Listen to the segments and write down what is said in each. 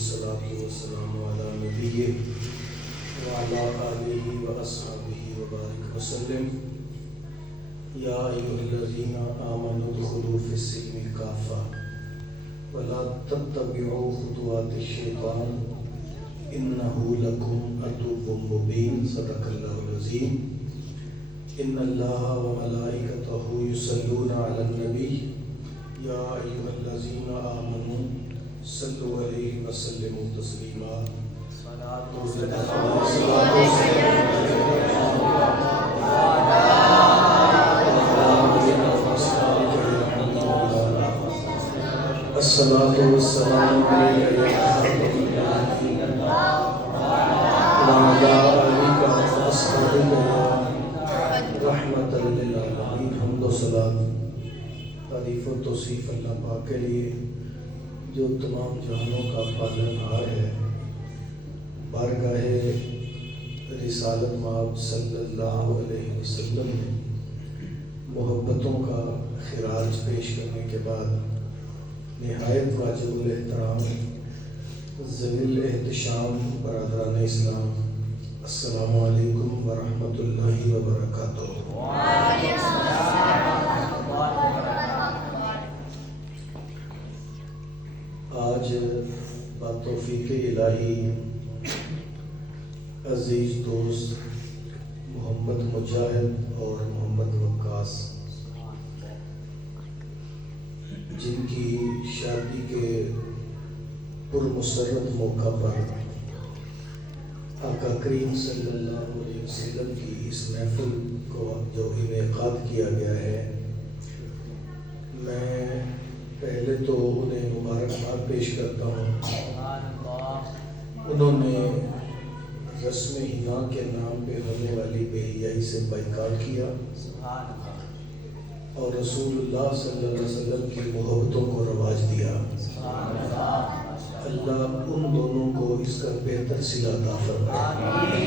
والصلاة والسلام على نبيه وعلى آله وأصحابه وبارك وسلم يا أيها الذين آمنوا ادخلوا في السلم كافة ولا تتبعوا خطوات الشيطان إنه لكم عدو مبين صدق الله العظيم إن الله وملائكته يصلون على النبي يا أيها الذين آمنوا صلوا عليه وسلموا تسليما الصلاة والسلام عليك يا خاتم النبيين وعلى آلك وأصحابك رحمة للعالمين. حمد و صلاۃ تعریف و توصیف اللہ پاک کے لیے جو تمام جہانوں کا پالن ہار ہے. بارگاہ رسالت مآب صلی اللہ علیہ وسلم نے محبتوں کا خراج پیش کرنے کے بعد نہایت واجب الاحترام ذوی الاحتشام برادران اسلام السلام علیکم ورحمۃ اللہ وبرکاتہ. آج بتوفیق الہی عزیز دوست محمد مجاہد اور محمد وقاص جن کی شادی کے پرمسرت موقع پر آقا کریم صلی اللہ علیہ وسلم کی اس محفل کو جو انعقاد کیا گیا ہے، میں پہلے تو انہیں مبارکباد پیش کرتا ہوں. انہوں نے رسم حنا کے نام پہ ہونے والی بے حیائی سے بائیکاٹ کیا اور رسول اللہ صلی اللہ علیہ وسلم کی محبتوں کو رواج دیا. اللہ ان دونوں کو اس کا بہتر صلہ عطا فرمائے.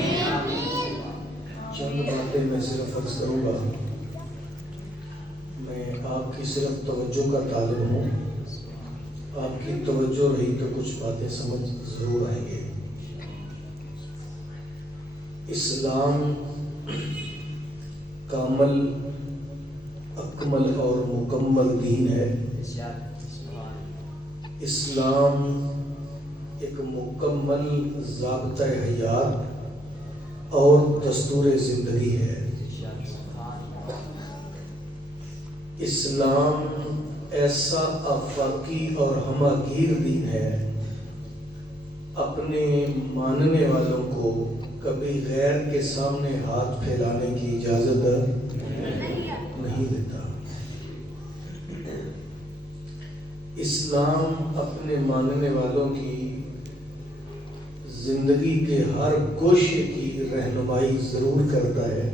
چند باتیں میں صرف عرض کروں گا. میں آپ کی صرف توجہ کا طالب ہوں. آپ کی توجہ رہی تو کچھ باتیں سمجھ ضرور آئیں گے. اسلام کامل، اکمل اور مکمل دین ہے. اسلام ایک مکمل ضابطۂ حیات اور دستور زندگی ہے. اسلام ایسا آفاقی اور ہماگیر دین ہے، اپنے ماننے والوں کو کبھی غیر کے سامنے ہاتھ پھیلانے کی اجازت نہیں دیتا. اسلام اپنے ماننے والوں کی زندگی کے ہر گوشے کی رہنمائی ضرور کرتا ہے.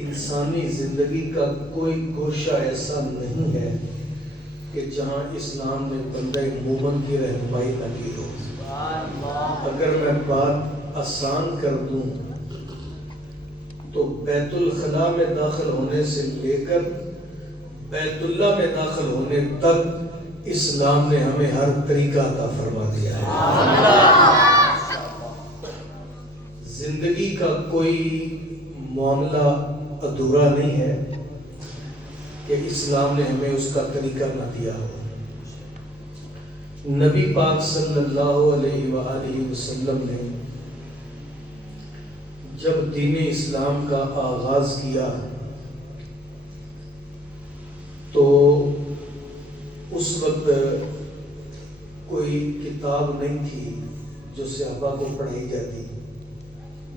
انسانی زندگی کا کوئی گوشہ ایسا نہیں ہے کہ جہاں اسلام نے بندہ مومن کی رہنمائی نہ کی ہو. اگر میں بات آسان کر دوں تو بیت الخلاء میں داخل ہونے سے لے کر بیت اللہ میں داخل ہونے تک اسلام نے ہمیں ہر طریقہ عطا فرما دیا ہے. زندگی کا کوئی معاملہ ادھورا نہیں ہے کہ اسلام نے ہمیں اس کا طریقہ نہ دیا ہو. نبی پاک صلی اللہ علیہ وآلہ وسلم نے جب دین اسلام کا آغاز کیا تو اس وقت کوئی کتاب نہیں تھی جو صحابہ کو پڑھائی جاتی.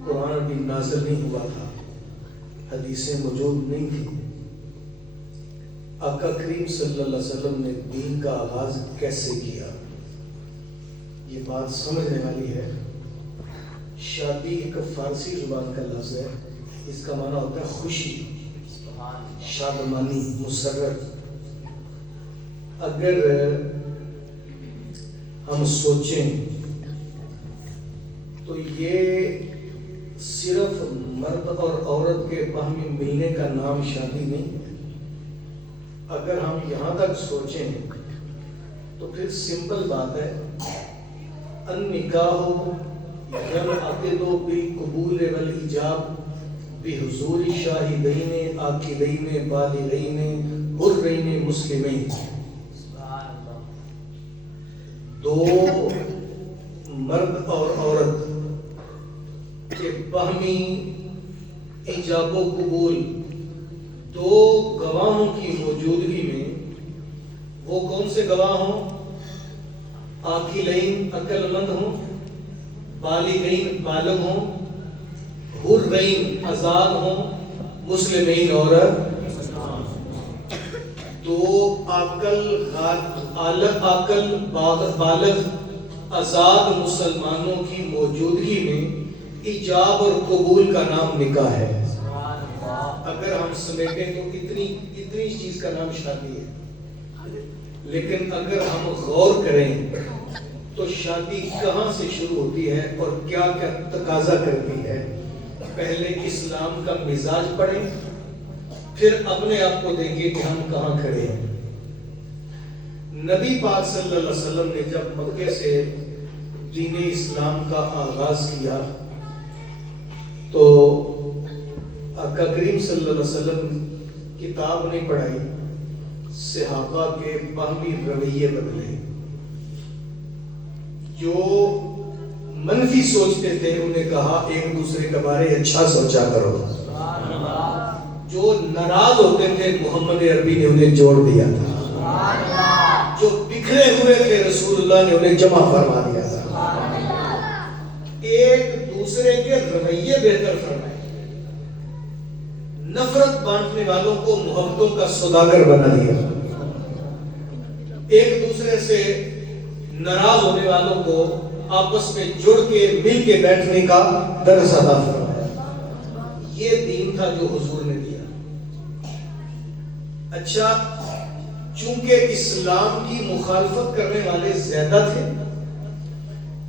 قرآن ابھی نازل نہیں ہوا تھا، حدیثیں موجود نہیں تھیں. آقا کریم صلی اللہ علیہ وسلم نے دین کا آغاز کیسے کیا؟ یہ بات سمجھنے والی ہے. شادی ایک فارسی زبان کا لفظ ہے. اس کا معنی ہوتا ہے خوشی، شادمانی، مسرت. اگر ہم سوچیں تو یہ صرف مرد اور عورت کے باہمی ملنے کا نام شادی نہیں ہے. اگر ہم یہاں تک سوچیں تو پھر سمپل بات ہے النکاح ينعقد بالقبول والإجاب بحضور شاہدین عاقلین بالغین حرین مسلمین. دو مرد اور عورت کے باہمی ایجاب و قبول دو گواہوں کی موجودگی میں، وہ کون سے گواہ ہوں؟ عاقلین عقل مند ہوں، بالغین بالغ ہوں، حرین آزاد ہوں، مسلمین اور دو عاقل بالغ آزاد مسلمانوں کی موجودگی میں ایجاب اور قبول کا نام نکاح ہے. اگر ہم سمیٹیں تو اتنی چیز کا نام شادی ہے، لیکن اگر ہم غور کریں تو شادی کہاں سے شروع ہوتی ہے اور کیا کیا تقاضا کرتی ہے، پہلے اسلام کا مزاج پڑھیں، پھر اپنے آپ کو دیکھیں کہ ہم کہاں کھڑے ہیں. نبی پاک صلی اللہ علیہ وسلم نے جب مکے سے دین اسلام کا آغاز کیا تو آقا کریم صلی اللہ علیہ وسلم کتاب نہیں پڑھائی، صحابہ کے باہمی رویے بدلے. جو منفی سوچتے تھے انہیں کہا ایک دوسرے کے بارے اچھا سوچا کرو. جو ناراض ہوتے تھے محمد عربی نے انہیں جوڑ دیا تھا. جو بکھرے ہوئے تھے رسول اللہ نے انہیں جمع فرما دیا تھا. ایک دوسرے کے رویے بہتر فرمائے. نفرت بانٹنے والوں کو محبتوں کا سوداگر بنا دیا. ایک دوسرے سے ناراض ہونے والوں کو آپس میں جڑ کے مل کے بیٹھنے کا درس عطا فرمایا. یہ دین تھا جو حضور نے دیا. اچھا، چونکہ اسلام کی مخالفت کرنے والے زیادہ تھے،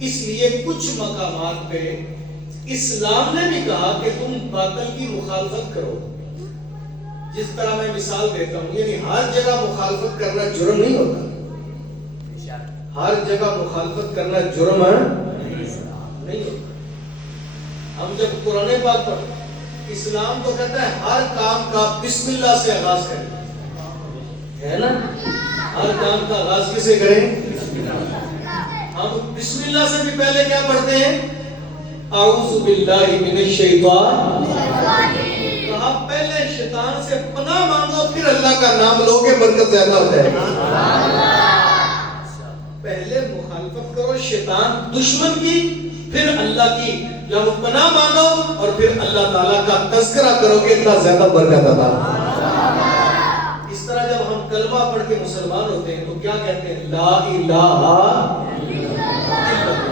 اس لیے کچھ مقامات پہ اسلام نے بھی کہا کہ تم باطل کی مخالفت کرو. جس طرح میں مثال دیتا ہوں، یعنی ہر جگہ مخالفت کرنا جرم نہیں ہوتا. ہر جگہ مخالفت کرنا جرم نہیں ہوتا. ہم جب قرآن پاک پڑھتے ہیں، اسلام تو کہتا ہے ہر کام کا بسم اللہ سے آغاز کریں، ہے نا؟ ہر کام کا آغاز کسے کریں؟ ہم بسم اللہ سے بھی پہلے کیا پڑھتے ہیں؟ اعوذ باللہ من الشیطان. کہا پہلے شیطان سے پناہ مانگو، پھر اللہ کا نام لو گے، برکت زیادہ ہو جائے گی. پہلے مخالفت کرو شیطان دشمن کی، پھر اللہ کی جب پناہ مانگو، اور پھر اللہ تعالیٰ کا تذکرہ کرو گے، اتنا زیادہ برکت عطا. اس طرح جب ہم کلمہ پڑھ کے مسلمان ہوتے ہیں تو کیا کہتے ہیں؟ لا الہ الا اللہ.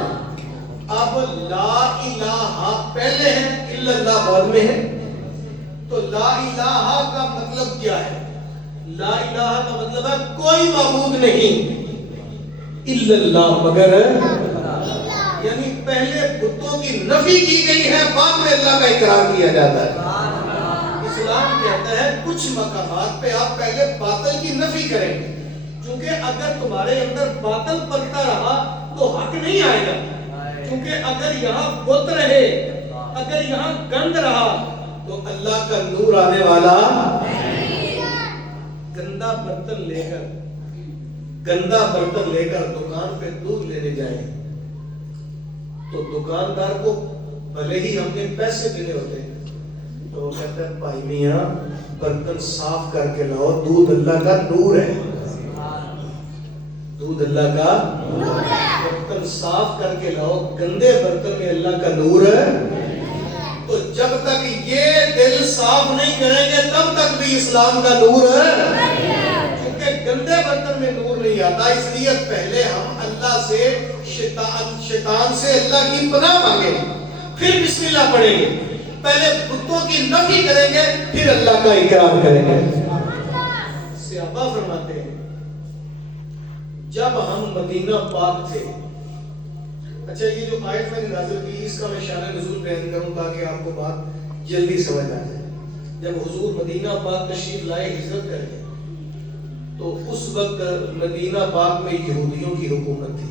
اب لا الہ پہلے ہے، الا اللہ بعد میں ہے. تو لا الہ کا مطلب کیا ہے؟ لا الہ کا مطلب ہے کوئی معبود نہیں الا اللہ، مگر یعنی پہلے بتوں کی نفی کی گئی ہے، بعد میں اللہ کا اقرار کیا جاتا ہے. اسلام کہتا ہے کچھ مقامات پہ آپ پہلے باطل کی نفی کریں گے، کیونکہ اگر تمہارے اندر باطل پلتا رہا تو حق نہیں آئے گا. کیونکہ اگر یہاں بت رہے، اگر یہاں گند رہا تو اللہ کا نور آنے والا. گندا برتن لے کر دکان پہ دودھ لینے جائیں تو دکاندار کو بھلے ہی ہم نے پیسے دینے ہوتے ہیں تو وہ کہتا ہے بھائی میاں برتن صاف کر کے لاؤ، دودھ اللہ کا نور ہے. دودھ اللہ کا برتن صاف کر کے لاؤ، گندے برتن میں اللہ کا نور ہے. تو جب تک یہ دل صاف نہیں کریں گے تب تک بھی اسلام کا نور ہے. کیونکہ گندے برتن میں نور نہیں آتا، اس لیے پہلے ہم اللہ سے شیطان سے اللہ کی پناہ مانگیں، پھر بسم اللہ پڑھیں گے. پہلے بتوں کی نفی کریں گے، پھر اللہ کا اقرار کریں گے. صحابہ فرماتے ہیں جب ہم مدینہ پاک تھے. اچھا، یہ جو آیت میں نے نازل کی اس کا میں شان نزول بیان کروں تاکہ آپ کو بات جلدی سمجھ آ جائے. جب حضور مدینہ پاک تشریف لائے ہجرت کر کے تو اس وقت مدینہ پاک میں یہودیوں کی حکومت تھی.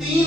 3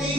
3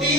3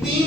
3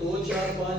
2 4 5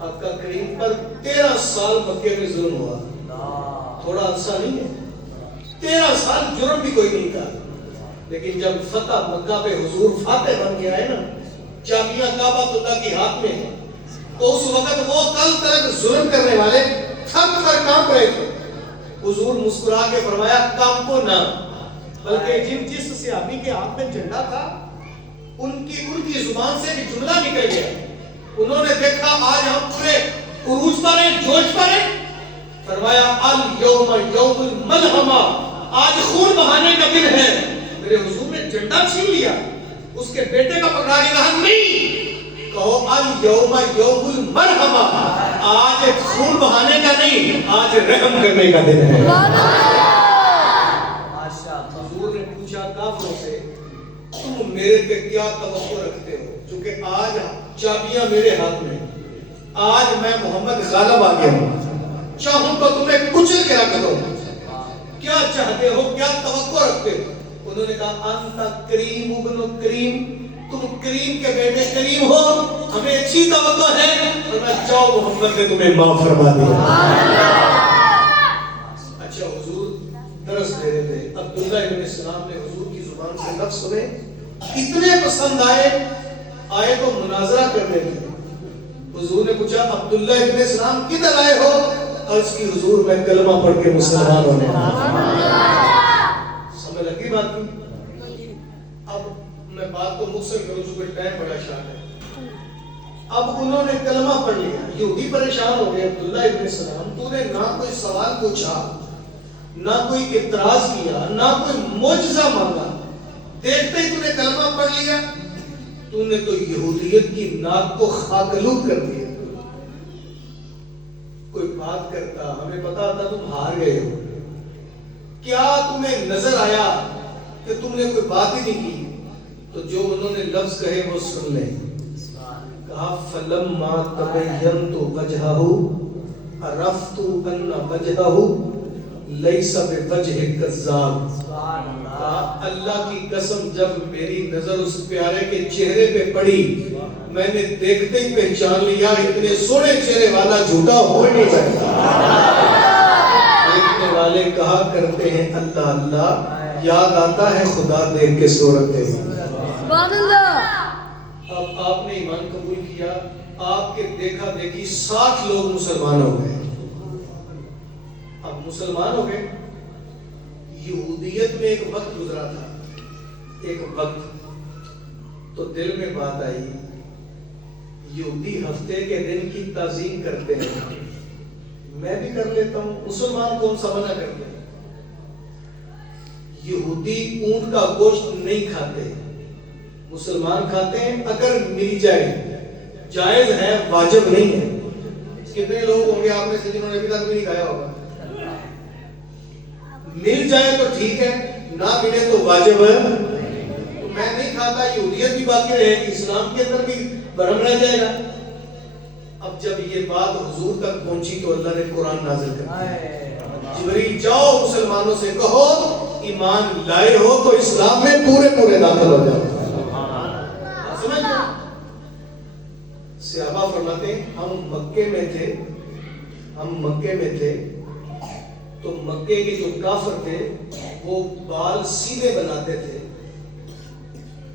آقا کریم پر 13 سال مکے میں ظلم ہوا، تھوڑا عرصہ نہیں ہے، 13 سال جرم بھی کوئی نہیں تھا، لیکن جب فتح مکہ پہ حضور فاتح بن کے آئے نا، چابیاں کعبۃ اللہ کی ہاتھ میں ہیں، تو اس وقت وہ کل تک ظلم کرنے والے تھر تھر کانپ رہے تھے۔ حضور مسکرا کے فرمایا کانپو نہ، بلکہ جس صحابی کے ہاتھ میں جھنڈا تھا ان کی زبان سے بھی جملہ نکل گیا، انہوں نے دیکھا آج ہم پورے عروج پر ہیں، جوش پر ہیں، فرمایا الیوم یوم الملحمہ، آج خون بہانے کا دن ہے۔ میرے حضور نے جھنڈا چھین لیا، اس کے بیٹے کا پکڑا کے کہا نہیں، کہو الیوم یوم المرحمہ، آج خون بہانے کا نہیں، آج رحم کرنے کا دن ہے۔ حضور نے پوچھا کافروں سے تم میرے پہ کیا توقع رکھتے ہو، چونکہ آج چابیاں میرے ہاتھ میں، آج میں محمد غالب آ گیا ہوں، چاہوں تو تمہیں کچل کے رکھ دو، کیا چاہتے ہو، کیا توقع رکھتے ہو؟ انہوں نے کہا انت کریم ابن کریم، تم کریم کے بیٹے کریم ہو، ہمیں اچھی توقع ہے، اور میں جاؤ محمد نے تمہیں معاف فرما دیا۔ اچھا حضور درس دے رہے تھے، عبداللہ ابن السلام نے حضور کی زبان سے لفظ سنے، اتنے پسند آئے تو مناظرہ کرنے لگے۔ حضور نے پوچھا عبداللہ ابن السلام کدھر آئے ہو؟ عرض کی حضور میں کلمہ پڑھ کے مسلمان ہونے۔ سمجھ لگی بات کی؟ اب میں بات کو مختصر کروں چونکہ ٹائم بڑا شارٹ ہے۔ اب انہوں نے کلمہ پڑھ لیا، یہودی پریشان ہو گئے، عبداللہ ابن السلام تو نے نہ کوئی سوال پوچھا، نہ کوئی اعتراض کیا، نہ کوئی معجزہ مانگا، دیکھتے ہی تو نے کلمہ پڑھ لیا، تو نے تو یہودیت کی ناک کو خاکالود کر دیا۔ کوئی بات کرتا، ہمیں پتا تھا تم ہار گئے ہو، کیا تمہیں نظر آیا کہ تم نے کوئی بات ہی نہیں کی؟ تو جو انہوں نے لفظ کہے وہ سن لیں۔ کہا فلما تبینت وجہہ عرفت ان وجہہ لیس بوجہ کذاب۔ اللہ کی قسم جب میری نظر اس پیارے کے چہرے پہ پڑی، میں نے دیکھتے ہی پہچان لیا اتنے سونے چہرے والا جھوٹا ہو نہیں سکتا۔ دیکھنے والے کہا کرتے ہیں اللہ اللہ، یاد آتا ہے خدا دیکھ کے صورت ہے۔ اب آپ نے ایمان قبول کیا، آپ کے دیکھا دیکھی 60 لوگ مسلمان ہو گئے۔ اب مسلمان ہو گئے، یہودیت میں ایک وقت گزرا تھا، ایک وقت تو دل میں بات آئی، یہودی ہفتے کے دن کی تعظیم کرتے ہیں، میں بھی کر لیتا ہوں، مسلمان کون سا منع کرتے ہیں؟ یہودی اونٹ کا گوشت نہیں کھاتے، مسلمان کھاتے ہیں اگر مل جائے، جائز ہے واجب نہیں ہے۔ کتنے لوگ ہوں گے آپ میں سے جنہوں نے ابھی تک بھی نہیں کھایا ہوگا؟ مل جائے تو ٹھیک ہے، نہ ملے تو واجب ہے۔ تو میں نہیں کھاتا، یہودیت بھی باقی رہے گی، اسلام کے اندر بھی برہم رہ جائے گا۔ اب جب یہ بات حضور تک پہنچی تو اللہ نے قرآن نازل کر دیا، جبریل جاؤ مسلمانوں سے کہو ایمان لائے ہو تو اسلام میں پورے داخل ہو جاؤ۔ صحابہ فرماتے ہیں ہم مکے میں تھے تو مکے کے جو کافر تھے وہ بال سیدھے بناتے تھے،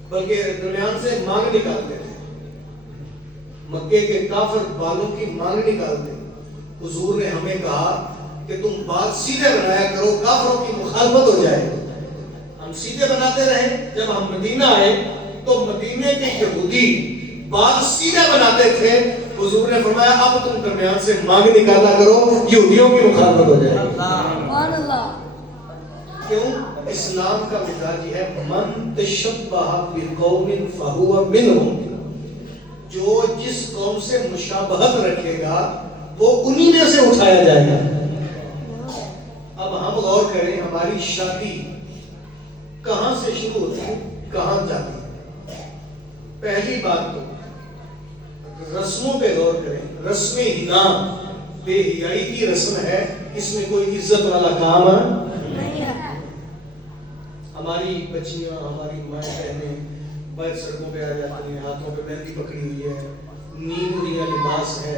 بلکہ درمیان سے مانگ نکالتے تھے۔ مکے کے کافر بالوں کی مانگ نکالتے، حضور نے ہمیں کہا کہ تم بال سیدھے بنایا کرو، کافروں کی مخالفت ہو جائے۔ ہم سیدھے بناتے رہے، جب ہم مدینہ آئے تو مدینے کے یہودی بال سیدھے بناتے تھے، حضور نے فرمایا اب تم درمیان سے مانگ نکالا کرو، یہودیوں کی مخالفت ہو جائے۔ کیوں؟ اسلام کا مزاج ہے من تشبہ بقوم فہو منہم، جو جس قوم سے مشابہت رکھے گا وہ انہی میں سے اٹھایا جائے گا۔ اب ہم غور کریں ہماری شادی کہاں سے شروع ہوتی ہے، کہاں جاتی ہے؟ پہلی بات تو رسموں پہ غور کریں، رسم حنا بے حیائی کی رسم ہے، اس میں کوئی عزت والا کام نہیں ہے۔ ہماری بچیاں، ہماری مائیں بہنیں باہر سڑکوں پہ آ جاتی ہیں، ہاتھوں پہ مہندی پکڑی ہوئی ہے، نیمڑیاں لباس ہے،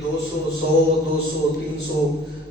200, 100, 200, 300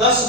10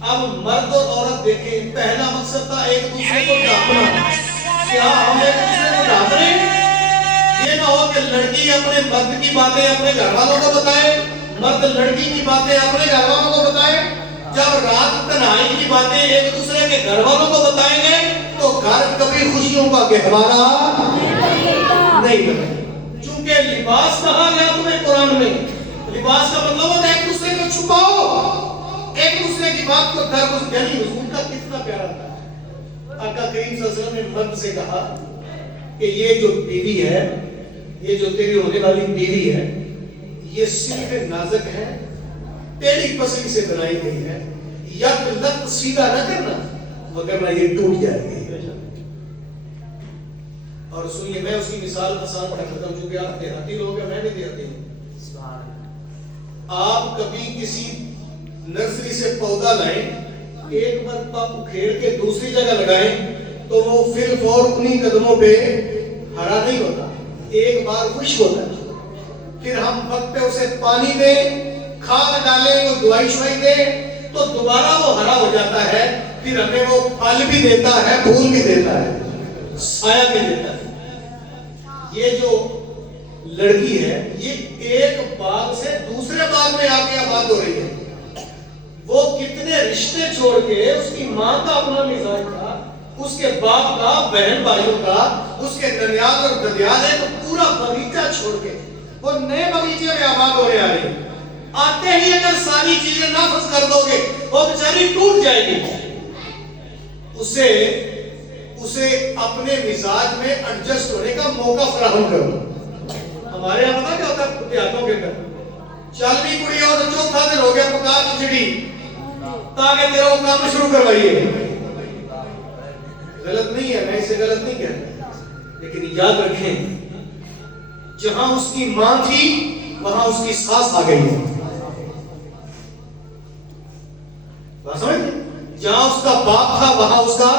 اب مرد اور عورت دیکھیں، پہلا مقصد تھا ایک دوسرے کو ڈھانپنا. کیا ہم ایک دوسرے کو ڈھانپ رہے ہیں؟ یہ نہ ہو کہ لڑکی اپنے مرد کی باتیں اپنے گھر والوں کو بتائے، مرد لڑکی کی باتیں اپنے گھر والوں کو بتائے. جب رات تنہائی کی باتیں ایک دوسرے کے گھر والوں کو بتائیں گے تو گھر کبھی خوشیوں کا گہوارہ نہیں بنے. چونکہ لباس کہا گیا تمہیں قرآن میں، لباس کا مطلب ہوتا ہے ایک دوسرے کو چھپاؤ، ایک دوسرے کی بات کو درگزر. یعنی حضور کا کتنا پیارا تھا. آقا کریم صلی اللہ علیہ وسلم نے مرد سے کہا کہ یہ جو بیوی ہے، یہ جو تیری ہونے والی بیوی ہے، یہ صرف نازک ہے، ٹیڑھی پسلی سے بنائی گئی ہے، یک لت سیدھا نہ کرنا وگرنہ یہ ٹوٹ جائے گی. اور سنیے، میں اس کی مثال آسان کر دیتا ہوں چونکہ آپ دیہاتی لوگ ہیں، میں بھی دیہاتی ہوں. آپ کبھی کسی نرسری سے پودا لائیں، ایک مرتبہ کھیڑ کے دوسری جگہ لگائیں تو وہ فل فور انہی قدموں پہ ہرا نہیں ہوتا، ایک بار خشک ہوتا ہے. پھر ہم وقت پہ اسے پانی دیں، کھاد ڈالیں، کوئی دوائی شوائی دیں تو دوبارہ وہ ہرا ہو جاتا ہے. پھر ہمیں وہ پھل بھی دیتا ہے، پھول بھی دیتا ہے، سایہ بھی دیتا ہے. یہ جو لڑکی ہے یہ ایک باغ سے دوسرے باغ میں آ کے آباد ہو رہی ہے. وہ کتنے رشتے چھوڑ کے، اس کی ماں کا اپنا مزاج تھا، اس کے باپ کا، بہن بھائیوں کا، اس کے ننیال اور ددیال ہے، تو پورا باغیچہ چھوڑ کے وہ نئے باغیچے میں آباد ہونے آ رہی ہے. آتے ہی اگر ساری چیزیں نافذ کر دو گے وہ بیچاری ٹوٹ جائے گی. اسے اپنے مزاج میں ایڈجسٹ ہونے کا موقع فراہم کرو. ہمارے یہاں پتہ کیا ہوتا ہے دیہاتوں کے اندر، چل بھی کڑی اور چوتھا دن ہو گیا پکا کھچڑی تاکہ تیرا وہ کام شروع کروائیے. غلط نہیں ہے، میں اسے غلط نہیں کہتا، لیکن یاد رکھیں جہاں اس کی ماں تھی وہاں اس کی ساس آ گئی ہے. بات سمجھتے؟ جہاں اس کا باپ تھا وہاں اس کا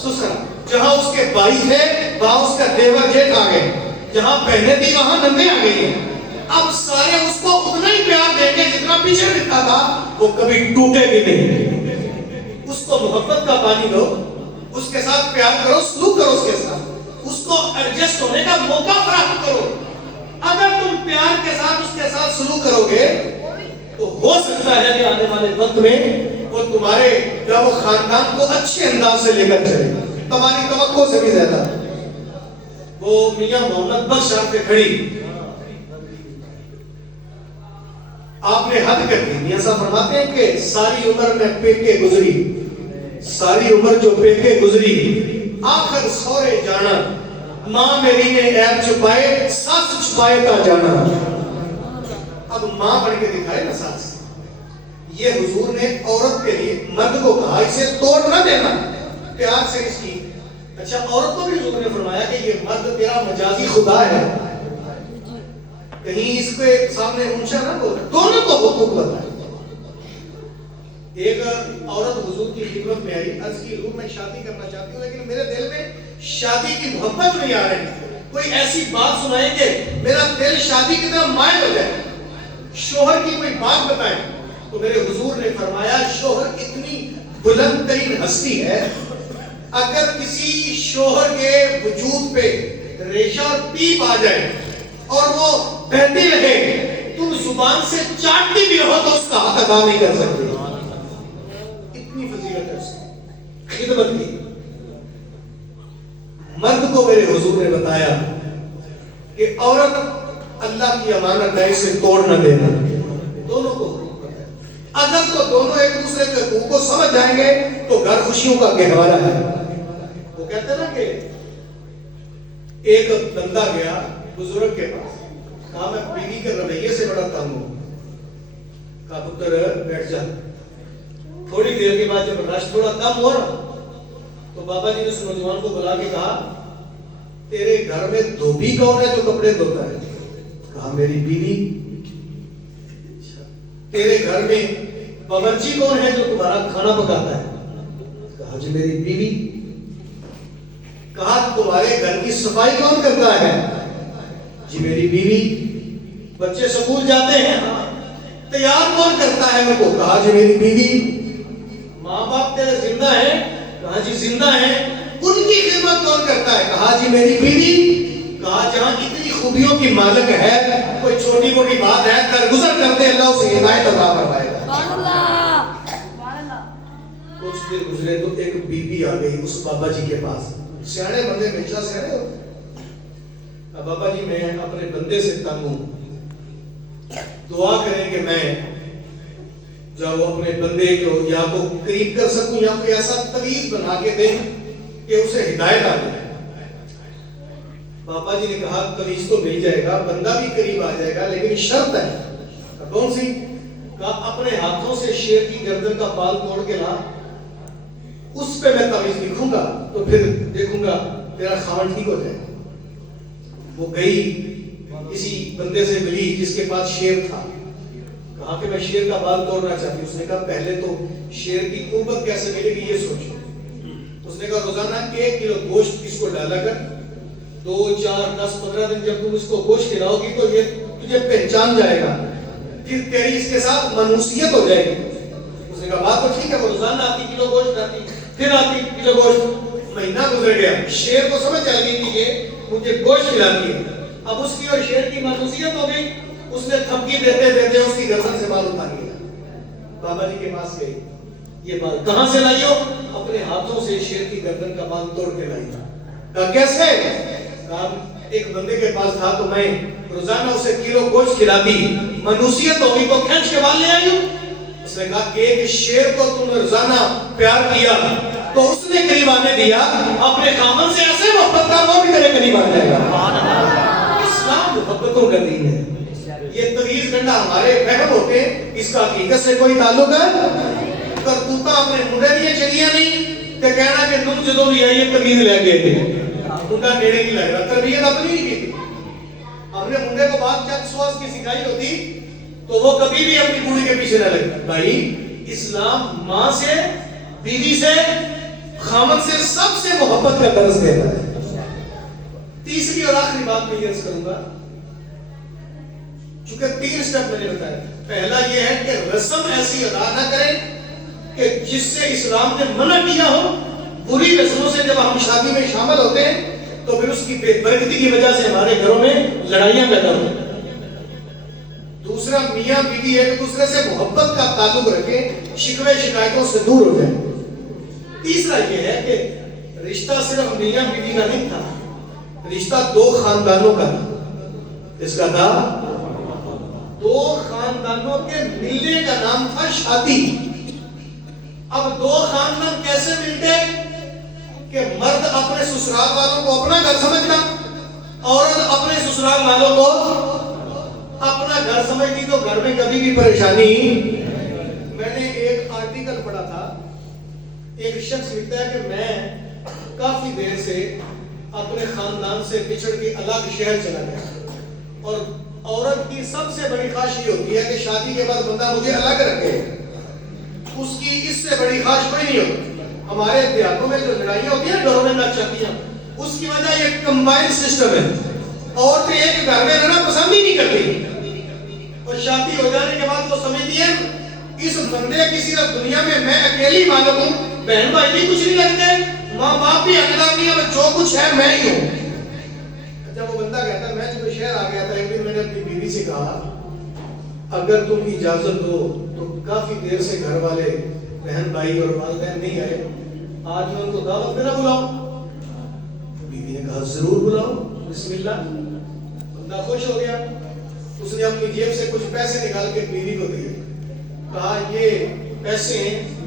سسر، جہاں اس کے بھائی تھے وہاں اس کا دیور جیٹھ آ گئے، جہاں بہنیں تھی وہاں نندیں آ گئی ہیں. اب سارے اس کو اتنا ہی پیار دیں گے جتنا پیچھے دکھتا تھا، وہ کبھی ٹوٹے بھی نہیں. اس کو محبت کا پانی دو، اس کے ساتھ پیار کرو، سلوک کرو اس کے ساتھ، اس کو ایڈجسٹ ہونے کا موقع فراہم کرو. اگر تم پیار کے ساتھ اس کے ساتھ سلوک کرو گے تو ہو سکتا ہے کہ آنے والے وقت میں وہ تمہارے یا وہ خاندان کو اچھے انداز سے لے کر چلے، تمہاری توقع سے بھی زیادہ. وہ میاں محمد بخش آپ پہ کھڑی، آپ نے حد کر دی. میاں صاحب فرماتے ہیں کہ ساری عمر میں پیکے گزری، ساری عمر جو پیکے گزری، آخر سورے جانا، ماں میری نے عیب چھپائے، ساس چھپائے کا جانا. اب ماں بن کے دکھائے نا ساس. یہ حضور نے عورت کے لیے مرد کو کہا اسے توڑ نہ دینا، پیار سے اس کی. اچھا عورت کو بھی حضور نے فرمایا کہ یہ مرد تیرا مجازی خدا ہے، کہیں اس کے سامنے اونچا نہ بول. دونوں کو حقوق بتائے. ایک عورت حضور کی خدمت میں آئی، عرض کی حضور میں شادی کرنا چاہتی ہوں لیکن میرے دل میں شادی کی محبت نہیں آ رہی، کوئی ایسی بات سنائیں کہ میرا دل شادی کی طرف مائل ہو جائے، شوہر کی کوئی بات بتائیں. تو میرے حضور نے فرمایا شوہر اتنی بلند ترین ہستی ہے، اگر کسی شوہر کے وجود پہ ریشہ اور پیپ آ جائے اور وہ بہتی رہے، تم زبان سے چاٹتی بھی رہو تو اس کا حق ادا نہیں کر سکتے. اتنی فضیلت ہے اس کی خدمت کی. مرد کو میرے حضور نے بتایا کہ عورت اللہ کی امانت ہے، اسے توڑ نہ دینا. دونوں کو حقوق ہے. اگر تو دونوں ایک دوسرے کے حقوق کو سمجھ جائیں گے تو گھر خوشیوں کا گہوارہ ہے. وہ کہتے ہیں نا کہ ایک بندہ گیا بزرگ کے پاس، کہا میں بیوی کے رویے سے بڑا تنگ ہوں. کہا پتر بیٹھ جا. تھوڑی دیر کے بعد جب رش تھوڑا کم ہوا تو بابا جی نے اس نوجوان کو بلا کے کہا تیرے گھر میں دھوبی کون ہے جو کپڑے دھوتا ہے؟ کہا میری بیوی. تیرے گھر میں باورچی کون ہے جو تمہارا کھانا پکاتا ہے؟ کہا جی میری بیوی. کہا تمہارے گھر کی صفائی کون کرتا ہے؟ جی میری بیوی. بچے سکول جاتے ہیں، تیار کون کرتا ہے ان کو؟ کہا جی میری بیوی. ماں باپ تیرے زندہ ہیں؟ کہا جی زندہ ہیں. ان کی خدمت کون کرتا ہے؟ کہا جی میری بیوی. کہا جہاں اتنی خوبیوں کی مالک ہے، کوئی چھوٹی موٹی بات ہے درگزر کرتے اللہ اسے ہدایت عطا فرمائے گا. کچھ دن گزرے تو ایک بی بی آ گئی اس بابا جی کے پاس. سیانے بندے ہمیشہ سیانے ہوتے. بابا جی میں اپنے بندے سے تنگ ہوں، دعا کریں کہ میں جب اپنے بندے کو یا تو قریب کر سکوں یا کوئی ایسا تعویذ بنا کے دیں کہ اسے ہدایت آ جائے. بابا جی نے کہا تعویذ تو مل جائے گا، بندہ بھی قریب آ جائے گا، لیکن شرط ہے. کون سی؟ کہا اپنے ہاتھوں سے شیر کی گردن کا بال توڑ کے لا، اس پہ میں تعویذ لکھوں گا تو پھر دیکھوں گا تیرا خاوند ٹھیک ہو جائے گا. وہ گئی کسی بندے سے ملی جس کے پاس شیر تھا. کہا کہ میں شیر کا بال توڑنا چاہتی ہوں. اس نے کہا پہلے تو شیر کی قوت کیسے ملے گی یہ سوچو. اس نے کہا روزانہ 1 کلو گوشت اس کو ڈالا کر، 2 4 10 15 دن جب تم اس کو گوشت کھلاؤ گی تو یہ تجھے پہچان جائے گا، پھر تیری اس کے ساتھ منوسیت ہو جائے گی. اس نے کہا بات تو ٹھیک ہے. وہ روزانہ آتی کلو گوشت لاتی، پھر آتی کلو گوشت. مہینہ گزر گیا. شیر کو سمجھ آ گئی تھی کہ مجھے گوشت کھلاتی ہے. اب اس کی اور شیر کی منوسیت ہو گئی. اس نے تھپکی دیتے دیتے اس کی گردن سے بال اٹھا لیا. بابا جی کے پاس گئی. یہ بال کہاں سے لائی ہو؟ اپنے ہاتھوں سے شیر کی گردن کا بال توڑ کے لائی. کہا کیسے؟ کہا ایک بندے کے پاس تھا تو میں روزانہ اسے کلو گوشت کھلاتی، منوسیت ہوگی تو کھینچ کے بال لے آئی ہوں. اس نے کہا کہ ایک شیر کو تم نے روزانہ پیار کیا تو اس نے قریب آنے دیا، اپنے خامن سے ایسے محبت کر وہ بھی تیرے قریب آ جائے گا. اسلام محبتوں کا دین ہے. یہ تعویذ گنڈا ہمارے فہم ہوتے ہیں، اس کا حقیقت سے کوئی تعلق ہے؟ اگر توتا اپنے منڈے دیے چلیاں نہیں تو کہنا کہ تم جدوں بھی آئیے تعویذ لے گئے تھے. منڈا نیڑے نہیں لگ رہا. تربیت اپنی نہیں کی. ہم نے منڈے کو بات چند سواس کی سکھائی ہوتی تو وہ کبھی بھی اپنی بوڑھی کے پیچھے نہ لگتا. بھائی اسلام ماں سے، بیوی سے، خامن سے، سب سے محبت کا درس دیتا ہے. تیسری اور آخری بات میں یہ عرض کروں گا، چونکہ 3 سٹیپ میں نے بتایا. پہلا یہ ہے کہ رسم ایسی ادا نہ کریں کہ جس سے اسلام نے منع کیا ہو. بری رسموں سے جب ہم شادی میں شامل ہوتے ہیں تو پھر اس کی بے برکتی کی وجہ سے ہمارے گھروں میں لڑائیاں پیدا ہوتی ہیں. دوسرا، میاں بیوی ایک دوسرے سے محبت کا تعلق رکھیں، شکوے شکایتوں سے دور ہو جائیں. تیسرا یہ ہے کہ رشتہ صرف میاں بیوی کا نہیں تھا، رشتہ 2 خاندانوں کا تھا. اس کا تھا 2 خاندانوں کے ملنے کا نام تھا شادی. اب 2 خاندان کیسے ملتے کہ مرد اپنے سسرال والوں کو اپنا گھر سمجھتا، عورت اپنے سسرال والوں کو اپنا گھر سمجھتی تو گھر میں کبھی بھی پریشانی. میں نے ایک آرٹیکل پڑھا تھا، ایک شخص لکھتا ہے کہ میں کافی دیر سے اپنے خاندان سے بچھڑ کے الگ شہر چلا گیا اور عورت کی سب سے بڑی خواہش یہ ہوتی ہے کہ شادی کے بعد بندہ مجھے الگ رکھے. اس کی اس سے بڑی خواہش کوئی نہیں ہوتی. ہمارے دیہاتوں میں جو لڑائیاں ہوتی ہیں گھروں میں نہ چاہتیاں، اس کی وجہ یہ کمبائن سسٹم ہے. عورتیں ایک گھر میں رہنا پسند ہی نہیں کرتی اور شادی ہو جانے کے بعد وہ سمجھتی ہے اس بندے کی صرف دنیا میں اکیلی مالک ہوں، بہن بھائی بھی کچھ نہیں لگتے، ماں باپ بھی حقدار نہیں ہے، جو کچھ ہے میں ہی ہوں. جب وہ بندہ کہتا ہے میں جب شہر آ گیا تھا ایک دن میں نے اپنی بیوی سے کہا اگر تم اجازت دو تو کافی دیر سے گھر والے بہن بھائی اور والدین نہیں آئے، آج میں ان کو دعوت پہ نہ بلاؤں. بیوی نے کہا ضرور بلاؤ، بسم اللہ. بندہ خوش ہو گیا. اس نے اپنی جیب سے کچھ پیسے نکال کے بیوی کو دیے. کہا یہ پیسے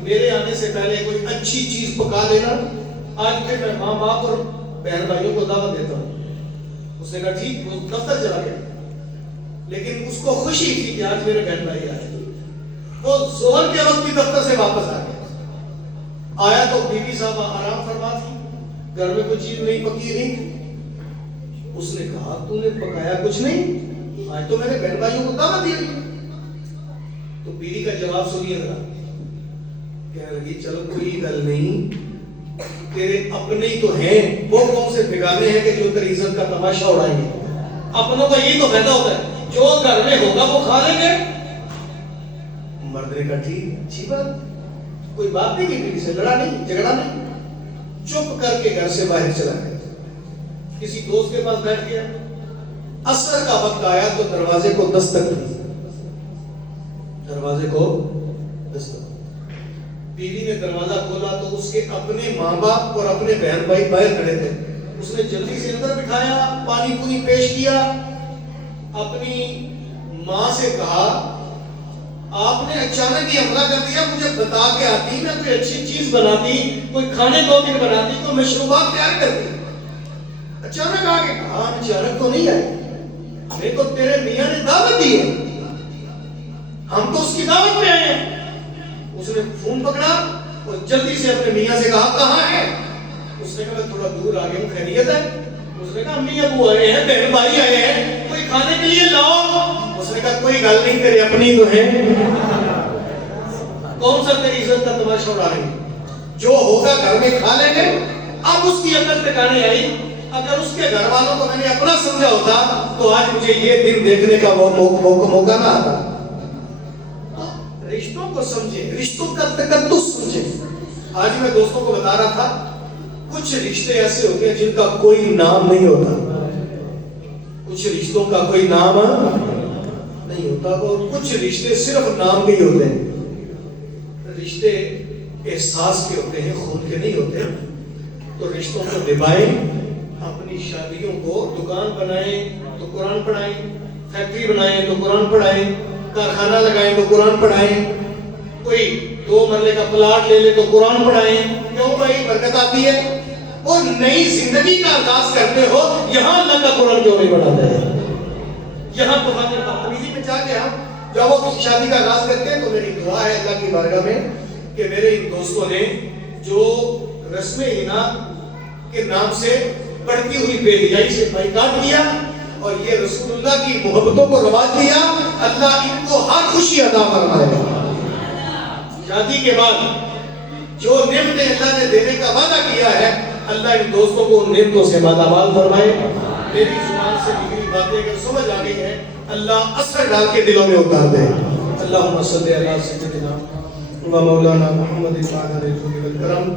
میرے آنے سے پہلے کوئی اچھی چیز پکا لینا، آج پھر میں ماں باپ اور بہن بھائیوں کو دعوت دیتا ہوں. اس نے کہا ٹھیک. وہ دفتر چلا گیا لیکن اس کو خوشی تھی کہ آج میرے بہن بھائی آئے. وہ ظہر کے وقت بھی دفتر سے واپس آ گیا. آیا تو بیوی صاحب آرام فرما تھی، گھر میں کوئی چیز نہیں پکی نہیں. اس نے کہا تو نے پکایا کچھ نہیں؟ آج تو میں نے بہن بھائیوں کو دعوت دی. تو بیوی کا جواب سنیے ذرا. کہنے لگی چلو کوئی گل نہیں، تیرے اپنے ہی تو ہیں، وہ کون سے بگانے ہیں کہ جو تیری عزت کا تماشا اڑائیں گے. اپنوں کا یہی تو فائدہ ہوتا ہے، جو گھر میں ہوگا وہ کھا لیں گے. مرد نے کہا ٹھیک اچھی بات. کوئی بات نہیں کی بیوی سے, لڑا نہیں, جھگڑا نہیں, چپ کر کے گھر سے باہر چلا گیا. کسی دوست کے پاس بیٹھ گیا, عصر کا وقت آیا تو دروازے کو دستک دی, دروازے کو دستک. بیوی نے دروازہ کھولا تو اس کے اپنے ماں باپ اور اپنے بہن بھائی باہر کھڑے تھے. اس نے جلدی سے اندر بٹھایا, پانی پونی پیش کیا, اپنی ماں سے کہا آپ نے اچانک یہ حملہ کر دیا, مجھے بتا کے آتی, میں کوئی اچھی چیز بناتی, کوئی کھانے دو دن بناتی, کوئی مشروبات تیار کرتی. اچانک آ کے کہا, اچانک تو نہیں آئی, ہمیں تو تیرے میاں نے دعوت دی ہے, ہم تو اس کی دعوت میں آئے ہیں. اس نے فون پکڑا اور جلدی سے اپنے میاں سے کہا کہاں ہے. اس نے کہا میں تھوڑا دور آ گیا ہوں, خیریت ہے. اس نے کہا امی ابو آئے ہیں, بہن بھائی آئے ہیں, کوئی کھانے کے لیے لاؤ. اس نے کہا کوئی گل نہیں, تیرے اپنی تو ہے, کون سا تیری عزت کا تماشا اڑا رہی, جو ہوگا گھر میں کھا لیں گے. اب اس کی عقل ٹھکانے آئی, اگر اس کے گھر والوں کو میں نے اپنا سمجھا ہوتا تو آج مجھے یہ دن دیکھنے کا موقع نہ آتا. رشتوں کو سمجھے, رشتوں کا تقدس سمجھے. آج میں دوستوں کو بتا رہا تھا, کچھ رشتے ایسے ہوتے ہیں جن کا کوئی نام نہیں ہوتا, کچھ رشتوں کا کوئی نام نہیں ہوتا, اور کچھ رشتے صرف نام کے ہی ہوتے ہیں. رشتے احساس کے ہوتے ہیں, خون کے نہیں ہوتے. تو رشتوں کو نبھائیں, اپنی شادیوں کو دکان بنائیں تو قرآن پڑھائیں, فیکٹری بنائیں تو قرآن پڑھائیں, کارخانہ لگائیں تو قرآن پڑھائیں, کوئی 2 مرلے کا پلاٹ لے لے تو قرآن پڑھائیں. کیوں بھائی, برکت آتی ہے. اور نئی زندگی کا آغاز کرتے ہو, یہاں اللہ کا قرآن کیوں نہیں پڑھاتا ہے. یہاں تو بدتمیزی میں جا کے ہم جب وہ شادی کا آغاز کرتے ہیں تو میری دعا ہے اللہ کی بارگاہ میں کہ میرے ان دوستوں نے جو رسم انعام کے نام سے بڑھتی ہوئی بے حیائی سے بائیکاٹ کیا اور یہ رسول اللہ کی محبتوں کو رواج دیا, اللہ ان کو ہر خوشی عطا فرمائے. شادی کے بعد جو نعمتیں اللہ نے دینے کا وعدہ کیا ہے, اللہ ان دوستوں کو ان نعمتوں سے مالا مال فرمائے. میری زبان سے نکلی باتیں اگر سمجھ آ گئی ہیں, اللہ اثر ڈال کے دلوں میں اتار دے. اللہم صلی علی سیدنا و مولانا محمد وعلی آلہ وصحبہ وسلم.